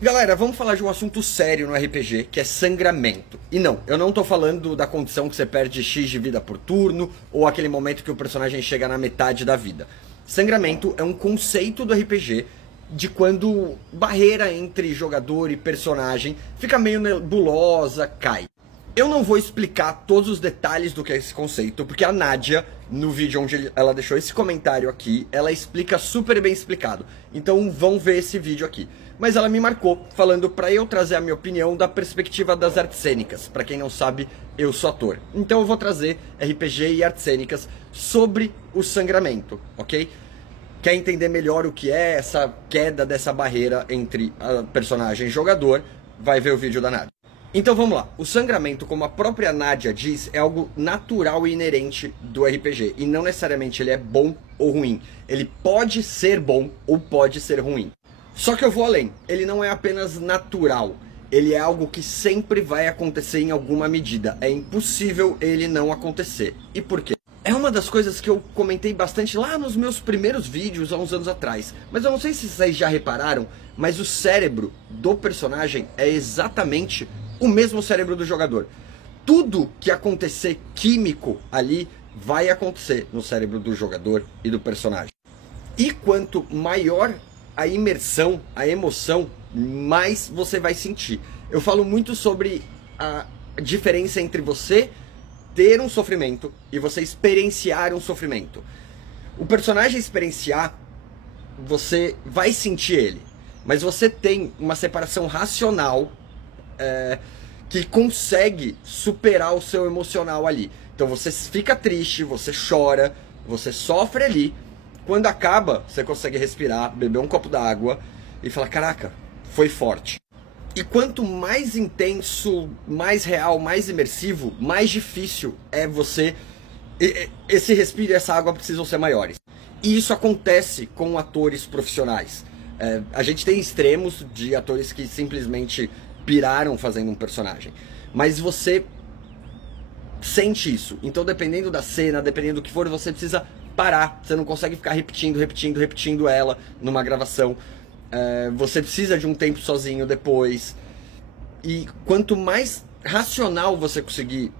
Galera, vamos falar de um assunto sério no RPG, que é sangramento. E não, eu não tô falando da condição que você perde X de vida por turno, ou aquele momento que o personagem chega na metade da vida. Sangramento é um conceito do RPG de quando barreira entre jogador e personagem fica meio nebulosa, cai. Eu não vou explicar todos os detalhes do que é esse conceito, porque a Nádia, no vídeo onde ela deixou esse comentário aqui, ela explica super bem explicado. Então vão ver esse vídeo aqui. Mas ela me marcou, falando pra eu trazer a minha opinião da perspectiva das artes cênicas. Pra quem não sabe, eu sou ator. Então eu vou trazer RPG e artes cênicas sobre o sangramento, ok? Quer entender melhor o que é essa queda dessa barreira entre a personagem e jogador, vai ver o vídeo da Nádia. Então vamos lá, o sangramento, como a própria Nádia diz, é algo natural e inerente do RPG. E não necessariamente ele é bom ou ruim. Ele pode ser bom ou pode ser ruim. Só que eu vou além, ele não é apenas natural. Ele é algo que sempre vai acontecer em alguma medida. É impossível ele não acontecer. E por quê? É uma das coisas que eu comentei bastante lá nos meus primeiros vídeos, há uns anos atrás. Mas eu não sei se vocês já repararam, mas o cérebro do personagem é exatamente o mesmo cérebro do jogador. Tudo que acontecer químico ali vai acontecer no cérebro do jogador e do personagem. E quanto maior a imersão, a emoção, mais você vai sentir. Eu falo muito sobre a diferença entre você ter um sofrimento e você experienciar um sofrimento. O personagem experienciar, você vai sentir ele, mas você tem uma separação racional que consegue superar o seu emocional ali. Então você fica triste, você chora, você sofre ali. Quando acaba, você consegue respirar, beber um copo d'água e falar, caraca, foi forte. E quanto mais intenso, mais real, mais imersivo, mais difícil é você... Esse respiro e essa água precisam ser maiores. E isso acontece com atores profissionais. A gente tem extremos de atores que simplesmente piraram fazendo um personagem. Mas você sente isso. Então, dependendo da cena, dependendo do que for, você precisa parar. Você não consegue ficar repetindo ela numa gravação. Você precisa de um tempo sozinho depois. E quanto mais racional você conseguir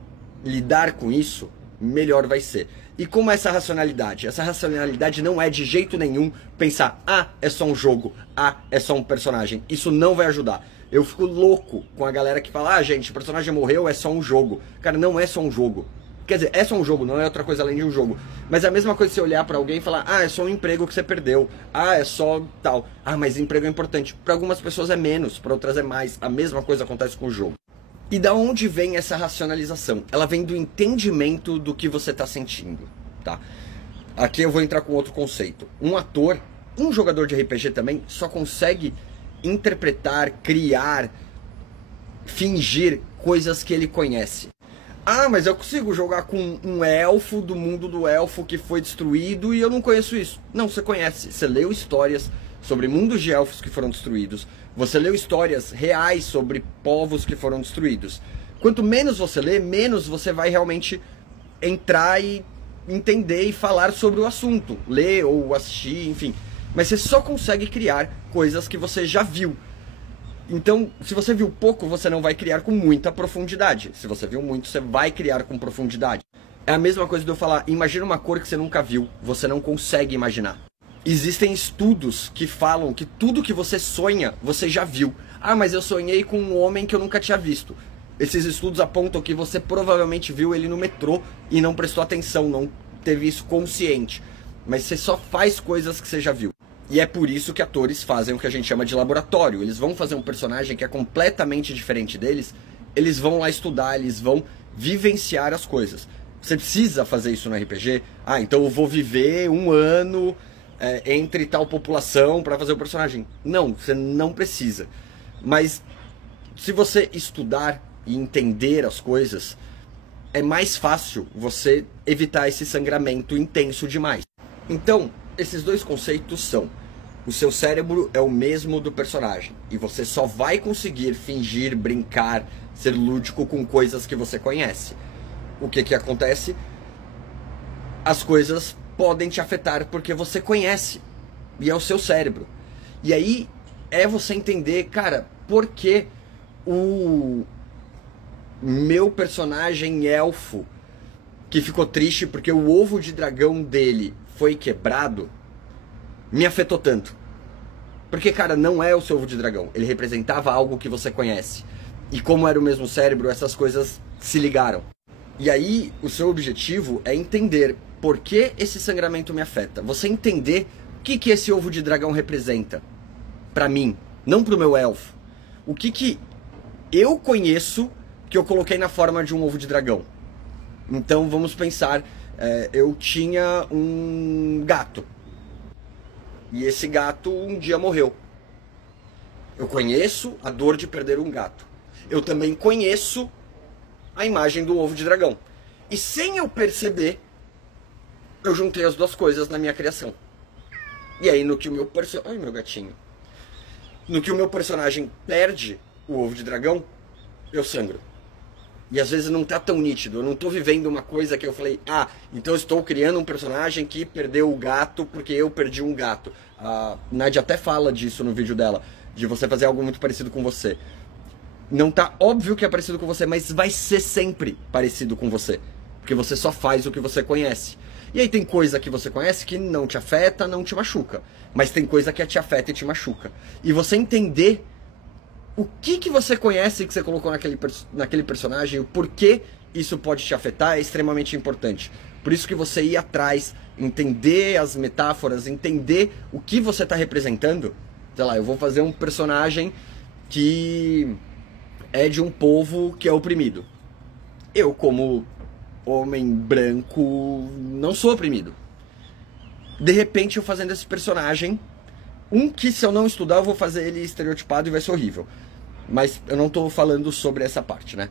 lidar com isso, melhor vai ser. E como é essa racionalidade? Essa racionalidade não é de jeito nenhum pensar, ah, é só um jogo, ah, é só um personagem. Isso não vai ajudar. Eu fico louco com a galera que fala, ah, gente, o personagem morreu, é só um jogo. Cara, não é só um jogo. Quer dizer, é só um jogo, não é outra coisa além de um jogo. Mas é a mesma coisa se você olhar pra alguém e falar, ah, é só um emprego que você perdeu. Ah, é só tal. Ah, mas emprego é importante. Pra algumas pessoas é menos, pra outras é mais. A mesma coisa acontece com o jogo. E da onde vem essa racionalização? Ela vem do entendimento do que você tá sentindo, tá? Aqui eu vou entrar com outro conceito. Um ator, um jogador de RPG também, só consegue interpretar, criar, fingir coisas que ele conhece. Ah, mas eu consigo jogar com um elfo do mundo do elfo que foi destruído e eu não conheço isso. Não, você conhece. Você leu histórias sobre mundos de elfos que foram destruídos. Você leu histórias reais sobre povos que foram destruídos. Quanto menos você lê, menos você vai realmente entrar e entender e falar sobre o assunto. Ler ou assistir, enfim. Mas você só consegue criar coisas que você já viu. Então, se você viu pouco, você não vai criar com muita profundidade. Se você viu muito, você vai criar com profundidade. É a mesma coisa de eu falar, imagina uma cor que você nunca viu, você não consegue imaginar. Existem estudos que falam que tudo que você sonha, você já viu. Ah, mas eu sonhei com um homem que eu nunca tinha visto. Esses estudos apontam que você provavelmente viu ele no metrô e não prestou atenção, não teve isso consciente. Mas você só faz coisas que você já viu. E é por isso que atores fazem o que a gente chama de laboratório. Eles vão fazer um personagem que é completamente diferente deles, eles vão lá estudar, eles vão vivenciar as coisas. Você precisa fazer isso no RPG? Ah, então eu vou viver um ano entre tal população para fazer o personagem. Não, você não precisa. Mas se você estudar e entender as coisas, é mais fácil você evitar esse sangramento intenso demais. Então, esses dois conceitos são: o seu cérebro é o mesmo do personagem e você só vai conseguir fingir, brincar, ser lúdico com coisas que você conhece. O que acontece? As coisas podem te afetar porque você conhece e é o seu cérebro. E aí é você entender, cara, por que o meu personagem elfo, que ficou triste porque o ovo de dragão dele foi quebrado, me afetou tanto. Porque, cara, não é o seu ovo de dragão. Ele representava algo que você conhece. E como era o mesmo cérebro, essas coisas se ligaram. E aí, o seu objetivo é entender por que esse sangramento me afeta. Você entender o que esse ovo de dragão representa. Pra mim, não pro meu elfo. O que eu conheço que eu coloquei na forma de um ovo de dragão. Então, vamos pensar, eu tinha um gato. E esse gato um dia morreu. Eu conheço a dor de perder um gato. Eu também conheço a imagem do ovo de dragão. E sem eu perceber, eu juntei as duas coisas na minha criação. E aí no que o meu personagem... Ai, meu gatinho. No que o meu personagem perde o ovo de dragão, eu sangro. E às vezes não tá tão nítido. Eu não tô vivendo uma coisa que eu falei, ah, então eu estou criando um personagem que perdeu o gato porque eu perdi um gato. A Nádia até fala disso no vídeo dela, de você fazer algo muito parecido com você. Não tá óbvio que é parecido com você, mas vai ser sempre parecido com você. Porque você só faz o que você conhece. E aí tem coisa que você conhece que não te afeta, não te machuca. Mas tem coisa que te afeta e te machuca. E você entender o que você conhece que você colocou naquele personagem, o porquê isso pode te afetar é extremamente importante. Por isso que você ir atrás, entender as metáforas, entender o que você está representando. Sei lá, eu vou fazer um personagem que é de um povo que é oprimido. Eu, como homem branco, não sou oprimido. De repente, eu fazendo esse personagem, que se eu não estudar, eu vou fazer ele estereotipado e vai ser horrível. Mas eu não tô falando sobre essa parte, né?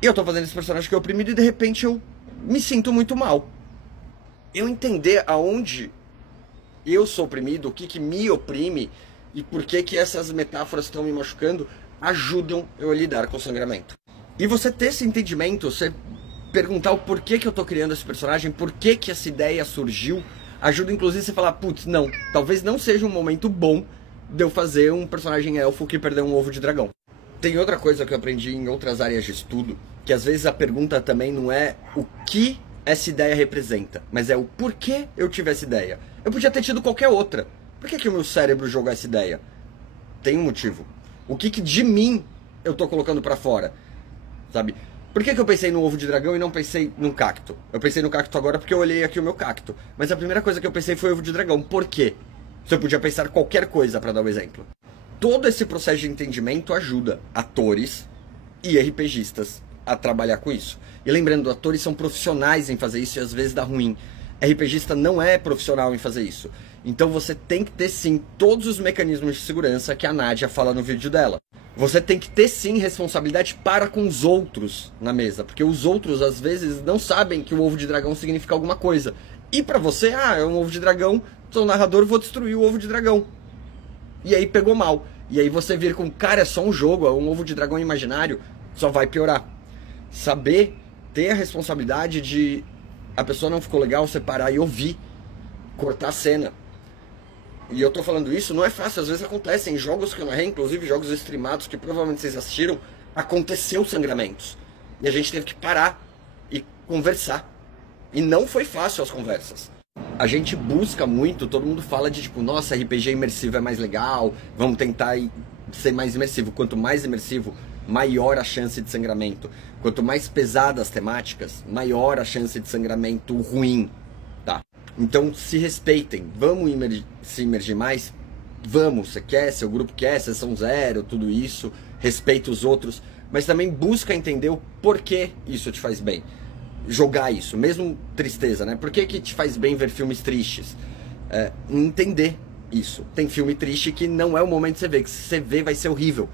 E eu tô fazendo esse personagem que é oprimido e de repente eu me sinto muito mal. Eu entender aonde eu sou oprimido, o que me oprime e por que essas metáforas estão me machucando, ajudam eu a lidar com o sangramento. E você ter esse entendimento, você perguntar o porquê que eu tô criando esse personagem, por que essa ideia surgiu, ajuda inclusive você a falar, putz, não, talvez não seja um momento bom de eu fazer um personagem elfo que perdeu um ovo de dragão. Tem outra coisa que eu aprendi em outras áreas de estudo, que às vezes a pergunta também não é o que essa ideia representa, mas é o porquê eu tive essa ideia. Eu podia ter tido qualquer outra. Por que o meu cérebro jogou essa ideia? Tem um motivo. O que de mim eu tô colocando pra fora? Sabe? Por que eu pensei no ovo de dragão e não pensei num cacto? Eu pensei no cacto agora porque eu olhei aqui o meu cacto. Mas a primeira coisa que eu pensei foi ovo de dragão. Por quê? Você podia pensar qualquer coisa para dar um exemplo. Todo esse processo de entendimento ajuda atores e RPGistas a trabalhar com isso. E lembrando, atores são profissionais em fazer isso e às vezes dá ruim. RPGista não é profissional em fazer isso. Então você tem que ter sim todos os mecanismos de segurança que a Nádia fala no vídeo dela. Você tem que ter sim responsabilidade para com os outros na mesa, porque os outros às vezes não sabem que o ovo de dragão significa alguma coisa. E pra você, é um ovo de dragão, sou narrador, vou destruir o ovo de dragão. E aí pegou mal. E aí você vir com, cara, é só um jogo, é um ovo de dragão imaginário, só vai piorar. Saber ter a responsabilidade de a pessoa não ficou legal, separar e ouvir, cortar a cena. E eu tô falando isso, não é fácil, às vezes acontece em jogos que eu narrei, inclusive jogos streamados que provavelmente vocês assistiram, aconteceu sangramentos. E a gente teve que parar e conversar. E não foi fácil as conversas. A gente busca muito, todo mundo fala de tipo, nossa, RPG imersivo é mais legal, vamos tentar ser mais imersivo. Quanto mais imersivo, maior a chance de sangramento. Quanto mais pesadas as temáticas, maior a chance de sangramento ruim, tá? Então se respeitem, vamos se imergir mais? Vamos, você quer, seu grupo quer, sessão zero, tudo isso, respeita os outros, mas também busca entender o porquê isso te faz bem. Jogar isso, mesmo tristeza, né? Por que te faz bem ver filmes tristes? Entender isso. Tem filme triste que não é o momento de você ver, que se você ver vai ser horrível.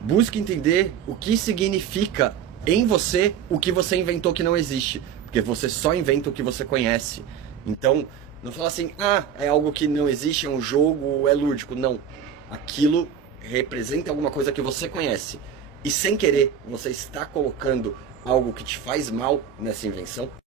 Busque entender o que significa em você o que você inventou que não existe, porque você só inventa o que você conhece. Então, não fala assim, é algo que não existe, é um jogo, é lúdico. Não. Aquilo representa alguma coisa que você conhece. E sem querer, você está colocando algo que te faz mal nessa invenção.